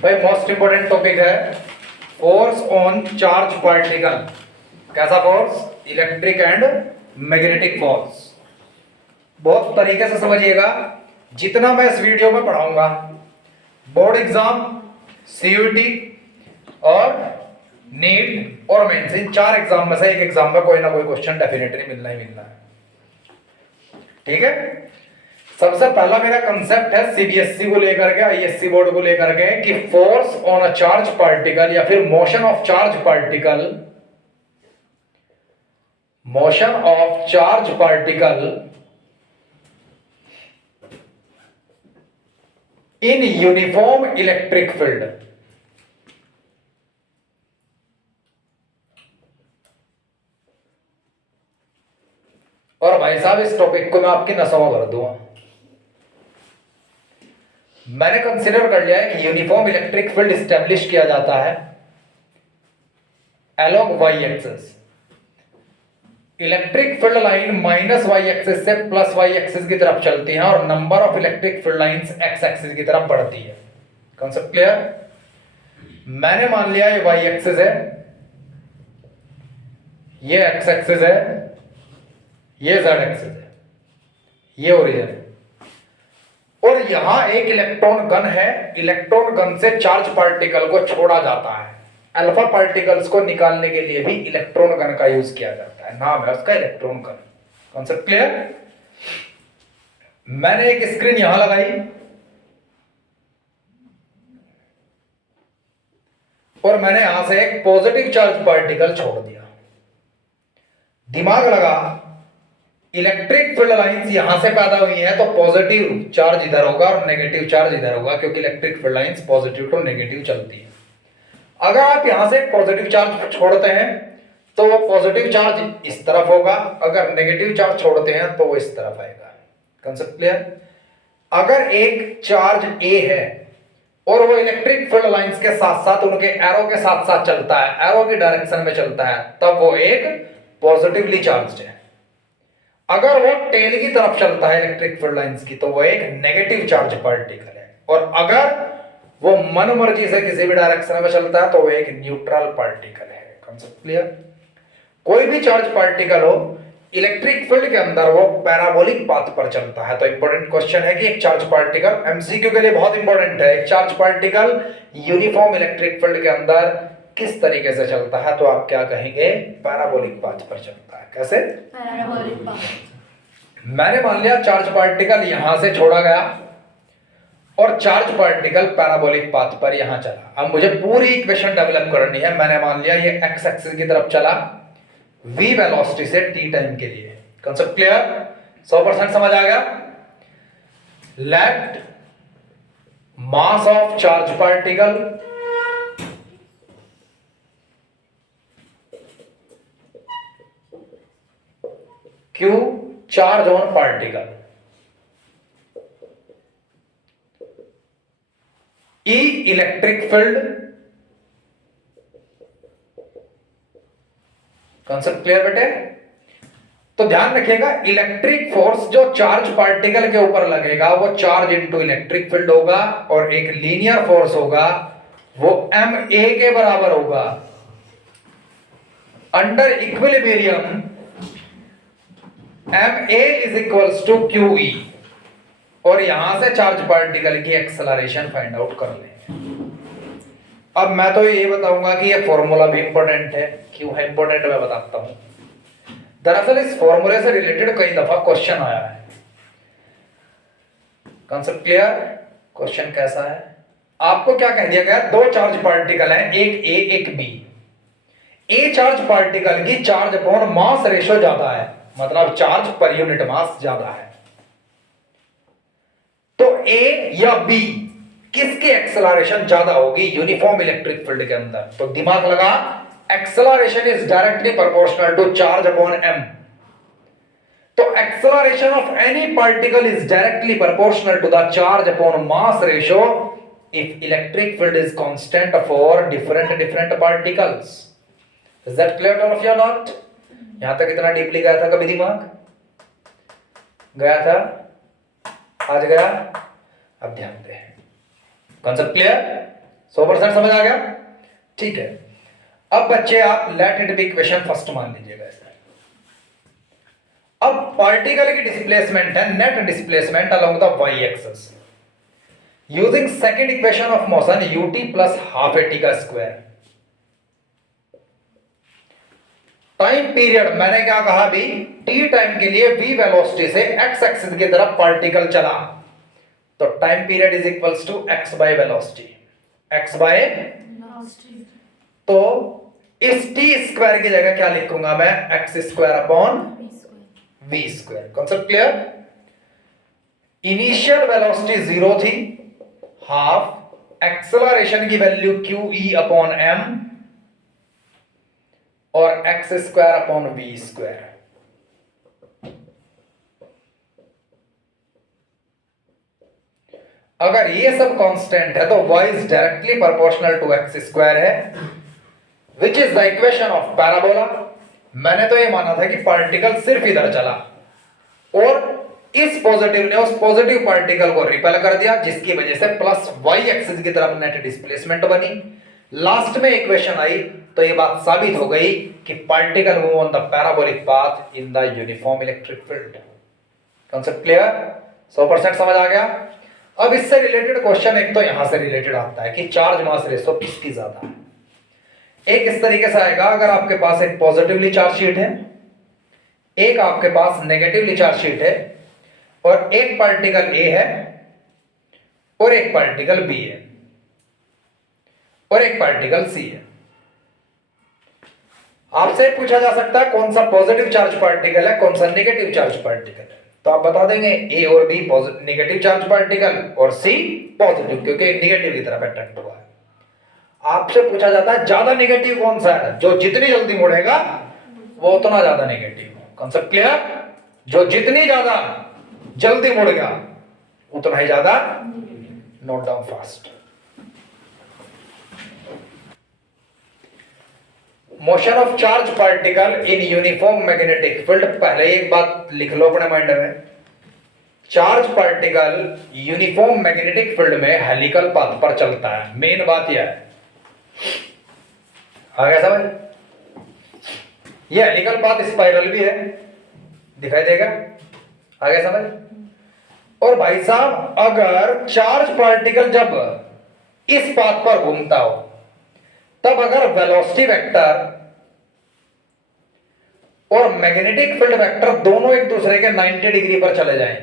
भाई most important topic है force on charge particle. कैसा force? Electric and magnetic force. बहुत तरीके से समझिएगा जितना मैं इस वीडियो में पढ़ाऊंगा। बोर्ड एग्जाम, सीयूटी और नीट और मेंस, इन चार एग्जाम में से एक एग्जाम में कोई ना कोई क्वेश्चन डेफिनेटली मिलना ही मिलना है। ठीक है, सबसे पहला मेरा कंसेप्ट है सीबीएसई को लेकर के, आईएससी बोर्ड को लेकर के, कि force on a charge particle या फिर motion of charge particle, motion of charge particle in uniform electric field. और भाई साहब इस टॉपिक को मैं आपकी नसों में भर दूंगा। मैंने कंसीडर कर लिया है कि यूनिफॉर्म इलेक्ट्रिक फील्ड स्टैब्लिश किया जाता है along Y axis. Electric field line minus Y axis से प्लस वाई एक्सिस की तरफ चलती है और number of electric field lines X axis की तरफ बढ़ती है। Concept clear? मैंने मान लिया ये वाई एक्सिस है, ये एक्स एक्सिस है, ये जेड एक्सिस है, ये ओरिजिन है, और यहां एक इलेक्ट्रॉन गन है। इलेक्ट्रॉन गन से चार्ज पार्टिकल को छोड़ा जाता है। अल्फा पार्टिकल्स को निकालने के लिए भी इलेक्ट्रॉन गन का यूज किया जाता है, नाम है उसका इलेक्ट्रॉन गन। Concept clear? मैंने एक स्क्रीन यहां लगाई और मैंने यहां से एक पॉजिटिव चार्ज पार्टिकल छोड़ दिया। दिमाग लगा, इलेक्ट्रिक फील्ड लाइंस यहां से पैदा हुई है तो पॉजिटिव चार्ज इधर होगा और नेगेटिव चार्ज इधर होगा, क्योंकि electric field lines positive to negative चलती है। अगर आप यहां से पॉजिटिव चार्ज छोड़ते हैं तो वो पॉजिटिव चार्ज इस तरफ होगा, अगर नेगेटिव चार्ज छोड़ते हैं तो वो इस तरफ आएगा। Concept clear? अगर एक चार्ज ए है और वो इलेक्ट्रिक फील्ड लाइंस के साथ साथ उनके एरो के साथ साथ चलता है, एरो की डायरेक्शन में चलता है, तब वो एक पॉजिटिवली चार्ज है। अगर वो टेल की तरफ चलता है इलेक्ट्रिक फील्ड लाइंस की तो वो एक नेगेटिव चार्ज पार्टिकल है। और अगर वो मन मर्जी से किसी भी डायरेक्शन में चलता है तो वो एक न्यूट्रल पार्टिकल है। Concept clear? कोई भी चार्ज पार्टिकल हो इलेक्ट्रिक फील्ड के अंदर वो पैराबोलिक पाथ पर चलता है। तो इंपॉर्टेंट क्वेश्चन है कि एक चार्ज पार्टिकल, एमसीक्यू के लिए बहुत इंपॉर्टेंट है, एक charge particle uniform electric field के अंदर किस तरीके से चलता है? तो आप क्या कहेंगे? पैराबोलिक पाथ पर चलता है। कैसे? Parabolic path. मैंने मान लिया चार्ज पार्टिकल यहां से छोड़ा गया और चार्ज पार्टिकल पैराबोलिक पाथ पर यहां चला। अब मुझे पूरी इक्वेशन डेवलप करनी है। मैंने मान लिया ये एक्स एक्सिस की तरफ चला v वेलोसिटी से t टाइम के लिए। Concept clear? 100% समझ आ गया? Let mass of charge particle q charge on particle, E electric field. Concept clear बेटे? तो ध्यान रखिएगा, इलेक्ट्रिक फोर्स जो चार्ज पार्टिकल के ऊपर लगेगा वो चार्ज इनटू इलेक्ट्रिक फील्ड होगा, और एक लीनियर फोर्स होगा वो ma के बराबर होगा under equilibrium ma is equals to QE। और यहां से चार्ज पार्टिकल की एक्सेलरेशन फाइंड आउट कर लेंगे। अब मैं तो ये बताऊंगा कि ये फॉर्मूला भी इंपॉर्टेंट है। क्यों है इंपॉर्टेंट मैं बताता हूं। दरअसल इस फॉर्मूले से रिलेटेड कई दफा क्वेश्चन आया है। Concept clear? क्वेश्चन कैसा है? आपको क्या कह दिया गया? दो चार्ज पार्टिकल है, एक ए एक बी। ए चार्ज पार्टिकल की चार्ज अपॉन मास रेशियो ज्यादा है, मतलब चार्ज पर यूनिट मास ज्यादा है। तो ए या बी किसकी एक्सेलरेशन ज्यादा होगी यूनिफॉर्म इलेक्ट्रिक फील्ड के अंदर? तो दिमाग लगा, acceleration is directly proportional to charge upon m। तो acceleration of any particle is directly proportional to the charge upon mass ratio if electric field is constant for different particles. Is that clear all of you not? यहां तक इतना deeply गया था कभी दिमाग? गया था? आज गया? अब ध्यान दें। Concept clear? 100% समझ आ गया? ठीक है, अब बच्चे आप let it be equation first मान लीजिएगा इसे। अब पार्टिकल की डिस्प्लेसमेंट है net displacement along the Y axis using second equation of motion ut plus half A T का स्क्वायर। टाइम पीरियड मैंने क्या कहा अभी, t टाइम के लिए v वेलोसिटी से x एक्सिस की तरफ पार्टिकल चला, तो time period is equals to x by velocity, x by, तो इस t स्क्वायर की जगह क्या लिखूंगा मैं, x square upon v square. Concept clear? Initial velocity 0 थी, हाफ एक्सेलरेशन की वैल्यू QE अपॉन m और x square upon v square. अगर ये सब कांस्टेंट है तो y is directly proportional to x square है, which is the equation of parabola. मैंने तो ये माना था कि पार्टिकल सिर्फ इधर चला और इस पॉजिटिव ने उस पॉजिटिव पार्टिकल को रिपेल कर दिया, जिसकी वजह से प्लस y एक्सिस की तरफ नेट डिस्प्लेसमेंट बनी। लास्ट में इक्वेशन आई तो ये बात साबित हो गई कि particle move on the parabolic path in the uniform electric field. Concept clear? 100% समझ आ गया? अब इससे रिलेटेड क्वेश्चन एक तो यहां से रिलेटेड आता है कि चार्ज मास रेशो किसकी ज्यादा है। एक इस तरीके से आएगा, अगर आपके पास एक पॉजिटिवली चार्ज शीट है, एक आपके पास नेगेटिवली चार्ज शीट है, और एक पार्टिकल ए है और एक पार्टिकल बी है और एक पार्टिकल सी है। आपसे पूछा जा सकता है कौन सा पॉजिटिव चार्ज पार्टिकल है, कौन सा नेगेटिव चार्ज पार्टिकल है, तो आप बता देंगे ए और बी नेगेटिव चार्ज पार्टिकल और सी पॉजिटिव, क्योंकि नेगेटिव की तरफ अट्रैक्ट हुआ है। आपसे पूछा जाता है ज्यादा नेगेटिव कौन सा है, जो जितनी जल्दी मुड़ेगा वो उतना ज्यादा नेगेटिव। Concept clear? जो जितनी ज्यादा जल्दी मुड़ गया उतना ही ज्यादा। Note down fast. Motion of charge particle in uniform magnetic field. पहले एक बात लिख लो अपने माइंड में, charge particle uniform magnetic field में हेलिकल पाथ पर चलता है। मेन बात यह है, आ गया समझ? यह हेलिकल पाथ स्पाइरल भी है, दिखाई देगा? आ गया समझ? और भाई साहब अगर चार्ज पार्टिकल जब इस पाथ पर घूमता हो, तब अगर वेलोसिटी वेक्टर और मैग्नेटिक फील्ड वेक्टर दोनों एक दूसरे के 90 डिग्री पर चले जाएं,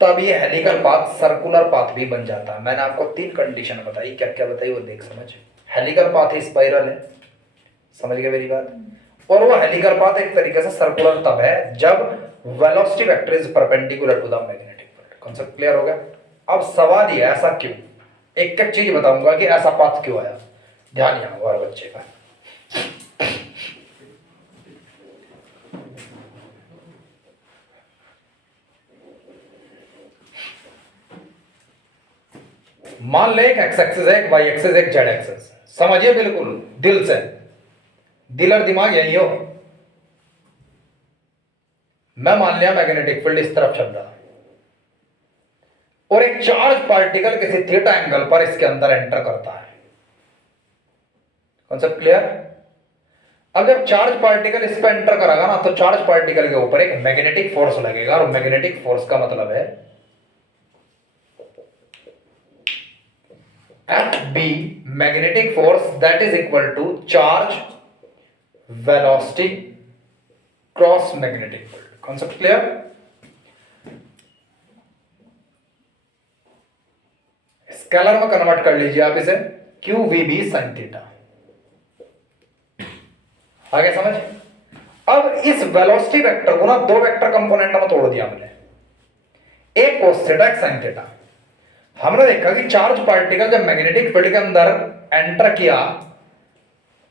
तब ये हेलिकल पाथ सर्कुलर पाथ भी बन जाता है। मैंने आपको 3 कंडीशन बताई, क्या क्या बताई वो देख समझ। हेलिकल पाथ ही स्पाइरल है, समझ गए मेरी बात? और वो हेलिकल पाथ एक तरीके से सर्कुलर तब है जब velocity vector is perpendicular to the magnetic field. Concept clear हो गया? अब सवाल ये ऐसा क्यों, एक एक चीज बताऊंगा कि ऐसा पाथ क्यों आया, ध्यान यहाँ हर बच्चे का। मान ले एक एक्स एक्सिस है, एक वाई एक्सिस, एक जेड एक्सिस। समझिए बिल्कुल दिल से, दिल और दिमाग यही हो। मैं मान लिया मैग्नेटिक फील्ड इस तरफ चल रहा और एक चार्ज पार्टिकल किसी थीटा एंगल पर इसके अंदर एंटर करता है। Concept clear? अब जब चार्ज पार्टिकल इस पर एंटर करेगा ना, तो चार्ज पार्टिकल के ऊपर एक मैग्नेटिक फोर्स लगेगा, और मैग्नेटिक फोर्स का मतलब है FB, magnetic force that is equal to charge velocity cross magnetic field. Concept clear? Scalar में कन्वर्ट कर लीजिए आप इसे, QVB sin थीटा। आगे समझ? अब इस वेलोसिटी वेक्टर को ना 2 वेक्टर कंपोनेंट में तोड़ दिया हमने, एक cos थीटा, एक sin थीटा। हमने देखा कि चार्ज पार्टिकल जब मैग्नेटिक फील्ड के अंदर एंटर किया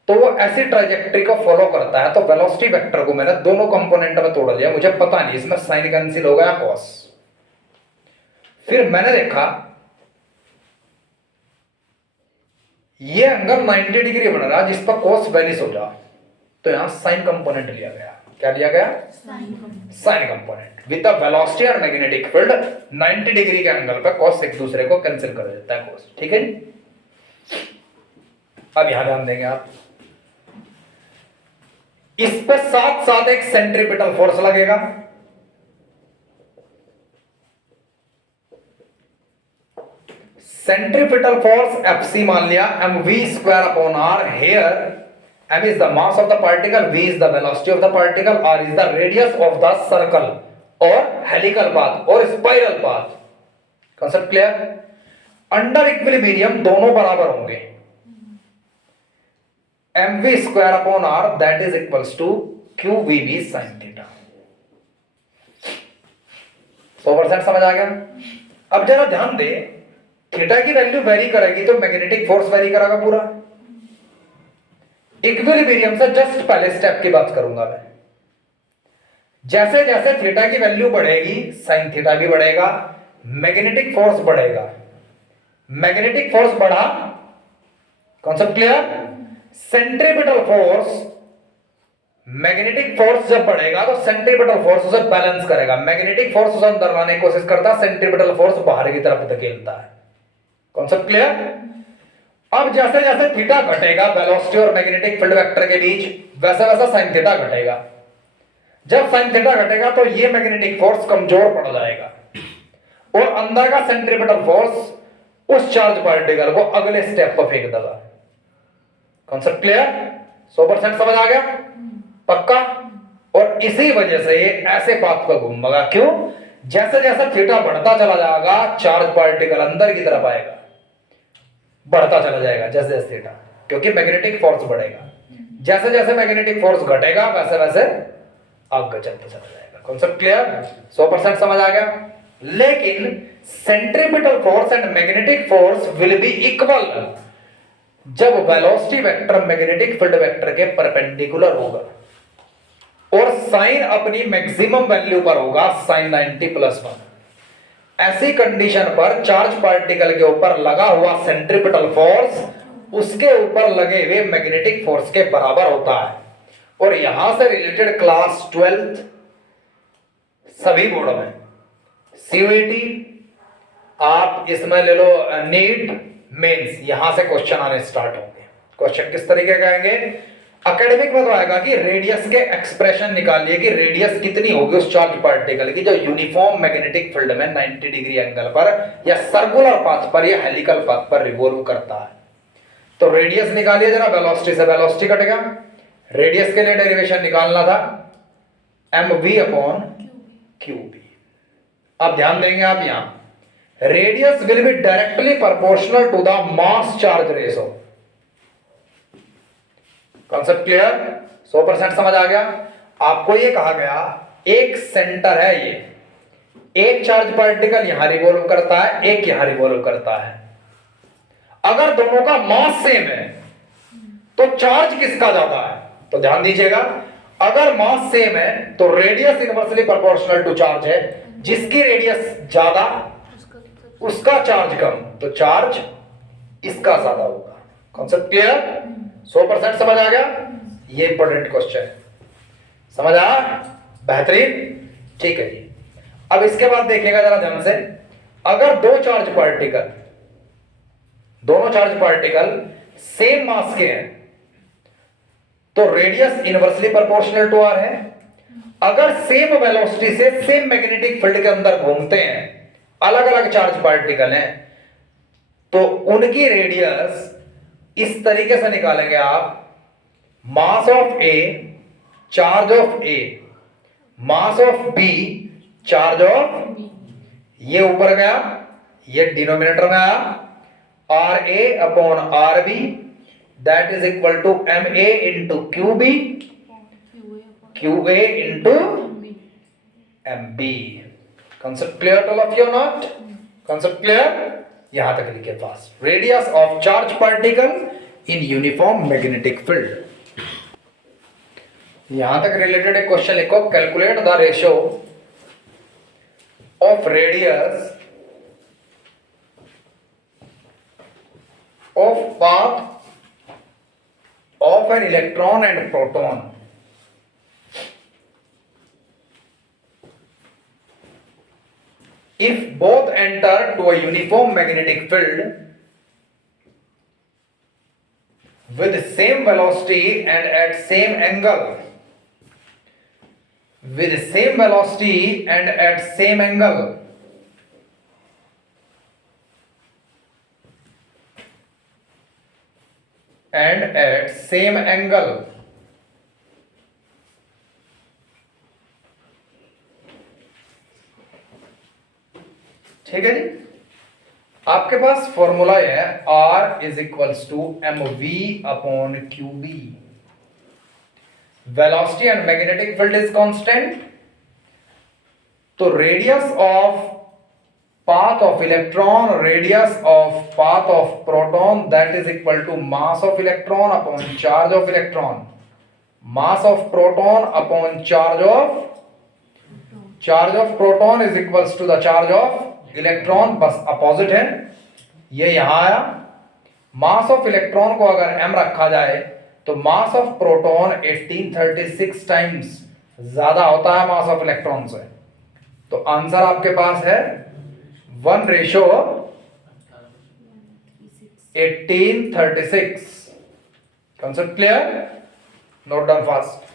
तो वो ऐसी ट्राजेक्टरी को फॉलो करता है, तो वेलोसिटी वेक्टर को मैंने दोनों कंपोनेंट में तोड़ दिया। मुझे पता नहीं इसमें साइन कैंसिल हो गया कॉस। फिर मैंने देखा ये एंगल 90 डिग्री बन रहा जिस पर कॉस वैनिश हो जा, तो यहां साइन कंपोनेंट लिया गया। क्या दिया गया? Sign component with the velocity और मैग्नेटिक फील्ड 90 डिग्री के एंगल पर कॉस एक दूसरे को कैंसिल कर देता है कॉस, ठीक है जी। अब यहां ध्यान देंगे आप, इस पे साथ साथ एक सेंट्रीपिटल फोर्स लगेगा, सेंट्रीपिटल फोर्स एफसी मान लिया mv square upon r, here m is the mass of the particle, v is the velocity of the particle, r is the radius of the circle or helical path or spiral path। concept clear? Under equilibrium दोनों बराबर होंगे, mv square upon r that is equals to qvb sin theta. 100% समझ आ गया? अब जरा ध्यान दे, थीटा की वैल्यू वेरी करेगी तो मैग्नेटिक फोर्स वेरी करेगा पूरा। इक्विलिब्रियम से जस्ट पहले स्टेप की बात करूंगा मैं, जैसे जैसे थीटा की वैल्यू बढ़ेगी साइन थीटा भी बढ़ेगा, मैग्नेटिक फोर्स बढ़ेगा, मैग्नेटिक फोर्स बढ़ा, concept clear? Centripetal force, magnetic force जब बढ़ेगा तो सेंट्रीपिटल फोर्स उसे बैलेंस करेगा, मैग्नेटिक फोर्स उसे अंदर लाने की कोशिश करता है, सेंट्रीपिटल फोर्स बाहर की तरफ धकेलता है। Concept clear? अब जैसे जैसे थीटा घटेगा वेलोसिटी और मैग्नेटिक फील्ड वेक्टर के बीच, वैसा वैसा साइन थीटा घटेगा। जब साइन थीटा घटेगा तो ये मैग्नेटिक फोर्स कमजोर पड़ जाएगा और अंदर का सेंट्रीपिटल फोर्स उस चार्ज पार्टिकल को अगले स्टेप पर फेंक देगा। Concept clear? 100% समझ आ गया? पक्का? और इसी वजह से ये ऐसे पाथ पर घूमेगा। क्यों? जैसे जैसे थीटा बढ़ता चला जाएगा चार्ज पार्टिकल अंदर की तरफ आएगा, बढ़ता चला जाएगा जैसे जैसे थीटा, क्योंकि मैग्नेटिक फोर्स बढ़ेगा। जैसे जैसे मैग्नेटिक फोर्स घटेगा वैसे वैसे आगे चलता चला जाएगा। Concept clear? 100% समझ आ गया? लेकिन centripetal force and magnetic force will be equal जब velocity vector magnetic field vector के परपेंडिकुलर होगा और साइन अपनी मैक्सिमम वैल्यू पर होगा, साइन 90+1। ऐसी कंडीशन पर चार्ज पार्टिकल के ऊपर लगा हुआ सेंट्रीपिटल फोर्स उसके ऊपर लगे हुए मैग्नेटिक फोर्स के बराबर होता है। और यहां से रिलेटेड क्लास 12th सभी बोर्ड में सीयूईटी, आप इसमें ले लो नीट, मेंस, यहां से क्वेश्चन आने स्टार्ट होंगे। क्वेश्चन किस तरीके का आएंगे? एकेडमिक में तो आएगा कि रेडियस के एक्सप्रेशन निकालिए कि रेडियस कितनी होगी उस चार्ज पार्टिकल की जो यूनिफॉर्म मैग्नेटिक फील्ड में 90 डिग्री एंगल पर या सर्कुलर पाथ पर या हेलिकल पाथ पर रिवॉल्व करता है। तो रेडियस निकालिए जरा, वेलोसिटी से वेलोसिटी कटेगा, रेडियस के लिए डेरिवेशन निकालना था mv अपॉन qb। अब ध्यान देंगे आप यहां, radius will be directly proportional to the mass charge ratio. Concept clear? 100% समझ आ गया? आपको ये कहा गया एक सेंटर है, ये एक चार्ज पार्टिकल यहां रिवॉल्व करता है, एक यहां रिवॉल्व करता है। अगर दोनों का मास सेम है तो चार्ज किसका ज्यादा है? तो ध्यान दीजिएगा, अगर मास सेम है तो radius inversely proportional to charge है, जिसकी रेडियस ज्यादा उसका चार्ज कम, तो चार्ज इसका ज्यादा होगा। Concept clear? 100% समझ आ गया? ये इंपॉर्टेंट क्वेश्चन है, समझ आया? बेहतरीन, ठीक है जी। अब इसके बाद देखिएगा जरा ध्यान से, अगर दोनों चार्ज पार्टिकल सेम मास के हैं तो radius inversely proportional to R है। अगर सेम वेलोसिटी से सेम मैग्नेटिक फील्ड के अंदर घूमते हैं, अलग अलग चार्ज पार्टिकल हैं, तो उनकी रेडियस इस तरीके से निकालेंगे आप, mass of A charge of A, mass of B charge of, ये ऊपर गया, ये डिनोमिनेटर में आया, R A upon R B that is equal to M A into Q B, Q A into M B. Concept clear to all of you not? Concept clear? यहां तक लिखे पास। Radius of charge particle in uniform magnetic field. यहां तक related एक question लिखो, calculate the ratio of radius of path of an electron and proton if both enter to a uniform magnetic field with same velocity and at same angle, with same velocity and at same angle, and at same angle, ठीक है जी। आपके पास formula है R is equals to M V upon Q B. Velocity and magnetic field is constant, तो radius of path of electron, radius of path of proton, that is equal to mass of electron upon charge of electron, mass of proton upon charge of proton is equals to the charge of electron, बस opposite है, ये यहां आया। Mass of electron को अगर m रखा जाए तो मास ऑफ प्रोटॉन 1836 टाइम्स ज्यादा होता है मास ऑफ इलेक्ट्रॉन से, तो आंसर आपके पास है 1:1836। Concept clear? Note down fast.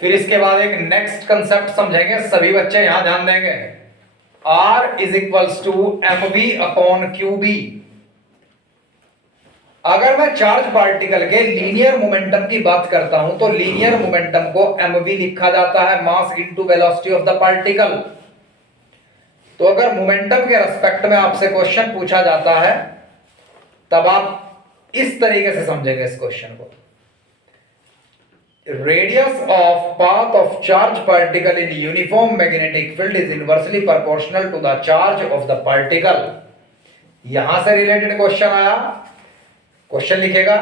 फिर इसके बाद एक नेक्स्ट कंसेप्ट समझेंगे, सभी बच्चे यहां ध्यान देंगे। R is equals to M V upon Q B. अगर मैं चार्ज पार्टिकल के लीनियर मोमेंटम की बात करता हूं तो लीनियर मोमेंटम को mv लिखा जाता है mass into velocity of the particle. तो अगर मोमेंटम के रेस्पेक्ट में आपसे क्वेश्चन पूछा जाता है तब आप इस तरीके से समझेंगे इस क्वेश्चन को। Radius of path of charge particle in uniform magnetic field is inversely proportional to the charge of the particle. यहां से रिलेटेड क्वेश्चन आया, क्वेश्चन लिखेगा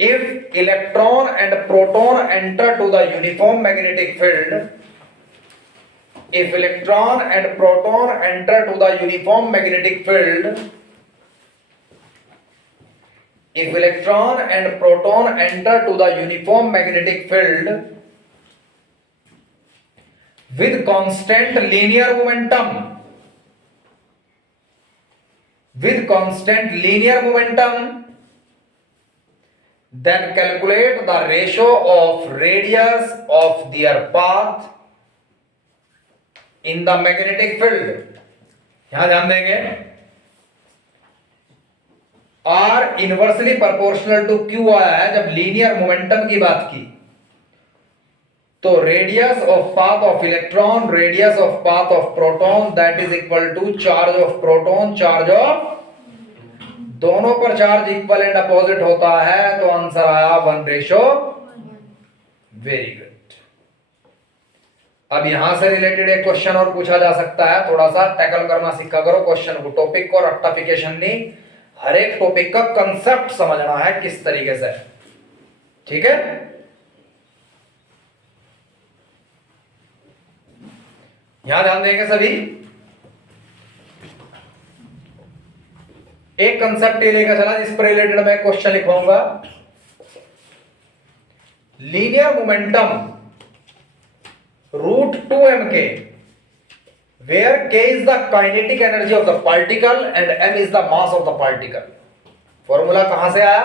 if electron and proton enter to the uniform magnetic field, if electron and proton enter to the uniform magnetic field, if electron and proton enter to the uniform magnetic field with constant linear momentum, then calculate the ratio of radius of their path in the magnetic field। यहां ध्यान देंगे R inversely proportional to Q आया है जब linear momentum की बात की, तो radius of path of electron, radius of path of proton, that is equal to charge of proton, charge of, दोनों पर चार्ज इक्वल एंड अपोजिट होता है, तो आंसर आया 1:1। Very good. अब यहां से रिलेटेड एक क्वेश्चन और पूछा जा सकता है, थोड़ा सा टैकल करना सीखा करो क्वेश्चन को, टॉपिक को रट्टाफिकेशन नहीं, हर एक टॉपिक का कंसेप्ट समझना है किस तरीके से, ठीक है। यहां ध्यान देंगे सभी। एक कंसेप्ट ये लेकर चला जिस पर रिलेटेड मैं क्वेश्चन लिखवाऊंगा। Linear momentum √2mk, where k is the kinetic energy of the particle and m is the mass of the particle। Formula कहां से आया?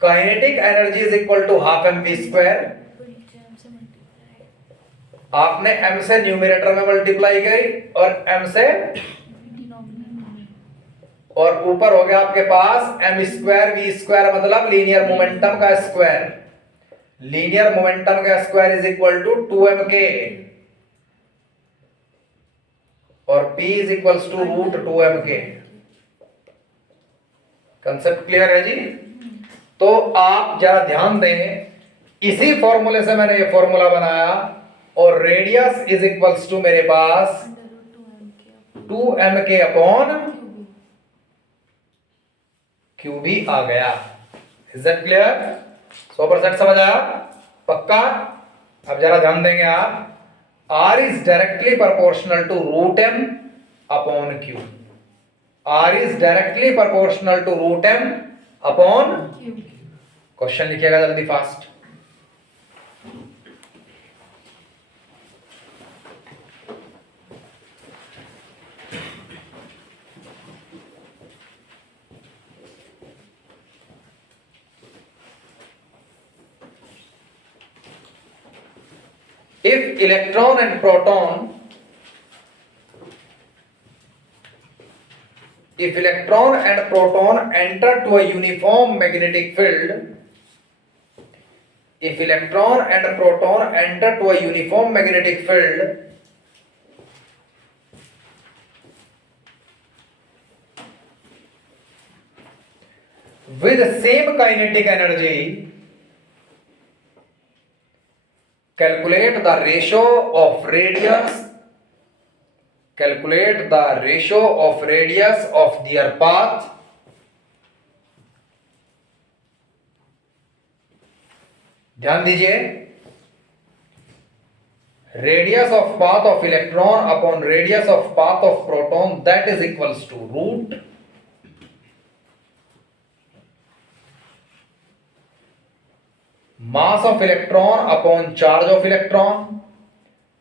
Kinetic energy is equal to half mv square. आपने m से numerator में multiply करी और m से, और ऊपर हो गया आपके पास m स्क्वायर v स्क्वायर, मतलब लीनियर मोमेंटम का स्क्वायर। लीनियर मोमेंटम का square is equal to 2mk और p is equals to √2mk। Concept clear है जी? तो आप जरा ध्यान दें, इसी फॉर्मूले से मैंने ये फॉर्मूला बनाया और रेडियस इज इक्वल्स टू मेरे पास 2mk अपॉन qb आ गया। Is that clear? 100% समझ आया? पक्का? अब जरा ध्यान देंगे आप, R is directly proportional to √m upon Q। R is directly proportional to √m upon Q। Question लिखिएगा जल्दी fast. If electron and proton enter to a uniform magnetic field, if electron and proton enter to a uniform magnetic field, with the same kinetic energy, calculate the ratio of radius of their path ध्यान दीजिए, radius of path of electron upon radius of path of proton, that is equals to root mass of electron upon charge of electron,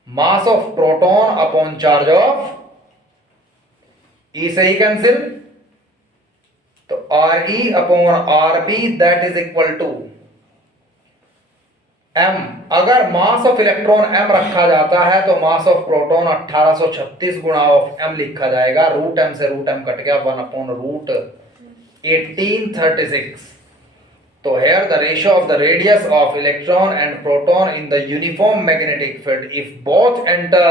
mass of proton upon charge of E से ही cancel, तो RE upon RB that is equal to M। अगर mass of electron M रखा जाता है तो mass of proton 1836 गुणा of M लिखा जाएगा। रूट M से रूट M कट गया, 1 upon root 1836। So here the ratio of the radius of electron and proton in the uniform magnetic field, if both enter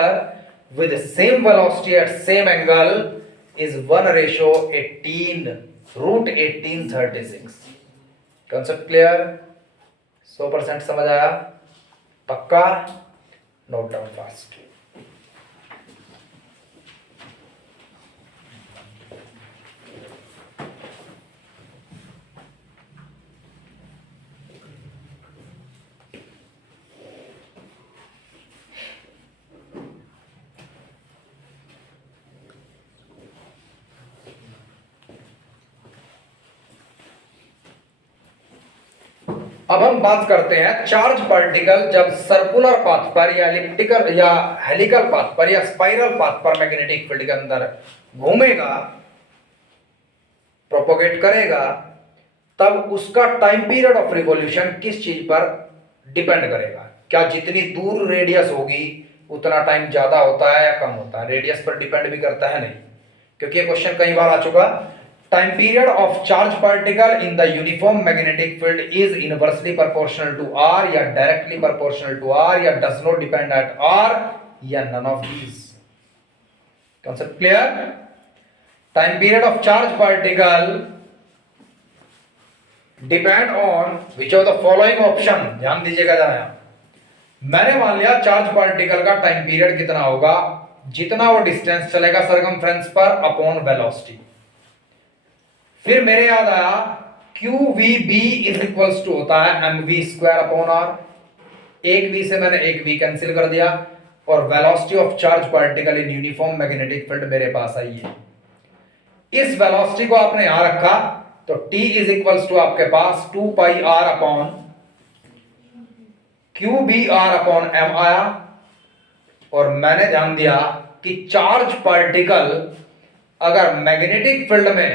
with the same velocity at same angle, is 1:18 root 1836। Concept clear? 100% समझ आया? पक्का? Note down fast। अब हम बात करते हैं charge particle जब circular path पर या एलिप्टिकल या हेलिकल पाथ पर या स्पाइरल पाथ पर मैग्नेटिक फील्ड के अंदर घूमेगा, प्रोपोगेट करेगा, तब उसका टाइम पीरियड ऑफ रिवॉल्यूशन किस चीज पर डिपेंड करेगा? क्या जितनी दूर रेडियस होगी उतना टाइम ज्यादा होता है या कम होता है? रेडियस पर डिपेंड भी करता है नहीं, क्योंकि ये क्वेश्चन कई बार आ चुका। Time period of charge particle in the uniform magnetic field is inversely proportional to R या directly proportional to R या does not depend at R या none of these। Concept clear? Time period of charge particle depend on which of the following option। ध्यान दीजिएगा जरा, मैंने मान लिया charge particle का टाइम पीरियड कितना होगा, जितना वो डिस्टेंस चलेगा सरकमफ्रेंस पर अपॉन वेलोसिटी। फिर मेरे याद आया QVB इज इक्वल्स टू होता है mv स्क्वायर अपॉन r। एक v से मैंने एक v कैंसिल कर दिया और velocity of charge particle in uniform magnetic field मेरे पास आई है। इस वेलोसिटी को आपने यहां रखा तो t इज इक्वल्स टू आपके पास 2 पाई r upon QBr upon m आया। और मैंने ध्यान दिया कि चार्ज पार्टिकल अगर मैग्नेटिक फील्ड में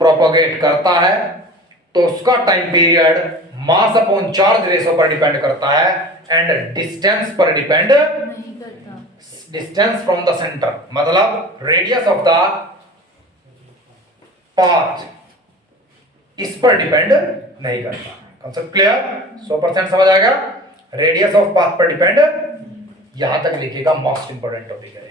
प्रोपोगेट करता है तो उसका time period mass upon charge ratio पर डिपेंड करता है एंड डिस्टेंस पर डिपेंड नहीं करता। डिस्टेंस फ्रॉम द सेंटर मतलब रेडियस ऑफ द पाथ इस पर डिपेंड नहीं करता। Concept clear? 100% समझ आएगा। रेडियस ऑफ पाथ पर डिपेंड, यहां तक लिखिएगा, मोस्ट इंपोर्टेंट टॉपिक है।